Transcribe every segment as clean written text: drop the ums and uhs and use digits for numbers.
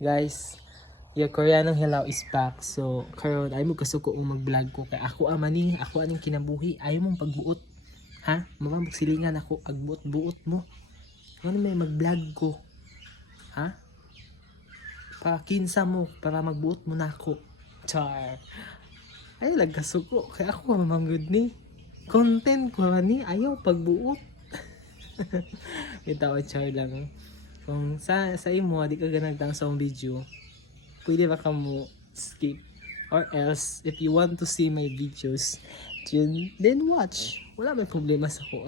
Guys, yung Koreanong Hello is back. So, karon ay mo kasuko mag-vlog ko kay ako amani, ako aning kinabuhi. Ayaw mong pagbuot. Ha? Mama magsilingan ako agbuot-buot mo. Ano may mag-vlog ko? Ha? Pakinsa mo para magbuot mo na ako. Char. Ay lagkasuko kay ako mamanggod ni. Content ko ni ayaw pagbuot. Itaw char lang. Kung sa imo di ka ganagtang sa video, pwede ba ka mo skip, or else if you want to see my videos then watch, wala may problema sa ko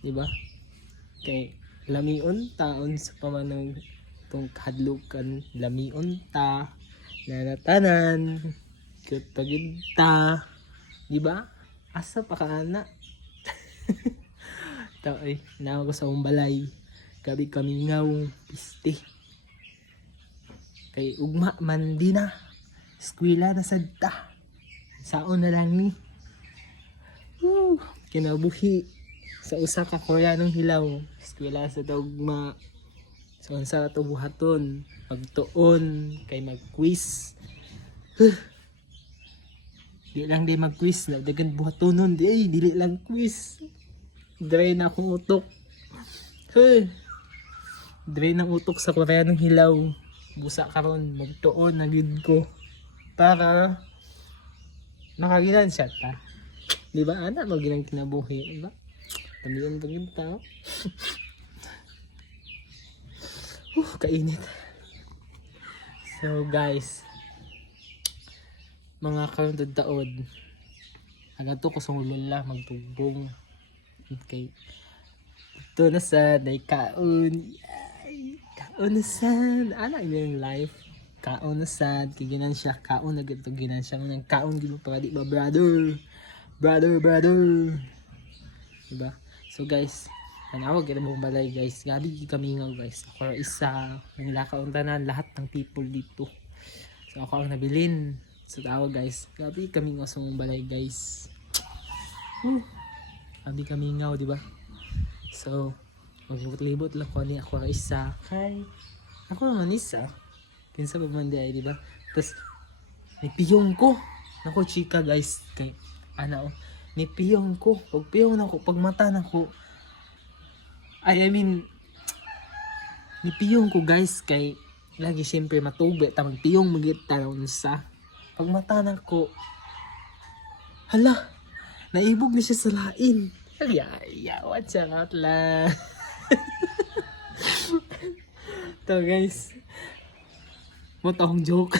di ba? Kay lamion taon sa pamanong tong kahadlukan, lamion ta nanatanan ket paginta, di ba? Asa pa ka ana? Taw ay nawa ko sa umbalay gabi kami ngaw piste kay ugma man di na eskwela na sadta saon na lang ni kinabuhi sa usa ka Koreanong hilaw eskwela sa ugma sa unsa to buhaton pagtuon kay mag-quiz di lang di mag-quiz na dagan buhatonon di dili lang quiz dry na akong utok drain ng utok sa Koreanong hilaw. Busa karon magtuon na gid ko para makagilan siya ta. Di ba ana magilang kinabuhi, di ba? Tamiyon pagin ta. Kainit. So guys, mga karon taod agato ko sa ulula magtugbong. Okay. Ito na sa day kaon. Kaon na sad. Ana yung life. Kaon na sad. Kiginan siya. Kaon na gito. Ginan siya. Nang kaon gito para di ba brother. Brother. Diba? So guys. Manawag kita mong balay guys. Gabi kami nga guys. Ako isa. Nilakaon tanan lahat ng people dito. So ako ang nabilin. So tawag guys. Gabi kami nga sa mong balay guys. Gabi kami nga diba? So maglibot-libot lang ko ni ako isa kay ako naman isa kinsa ba man di ay diba tapos may piyong ko nako chika guys kay ana may piyong ko pag piyong nako pag mata nako I mean may piyong ko guys kay lagi siyempre matubig tamang piyong magit tanon sa pag mata nako hala naibog ni siya sa lain yeah, watch out la. To guys. Mo tong joke.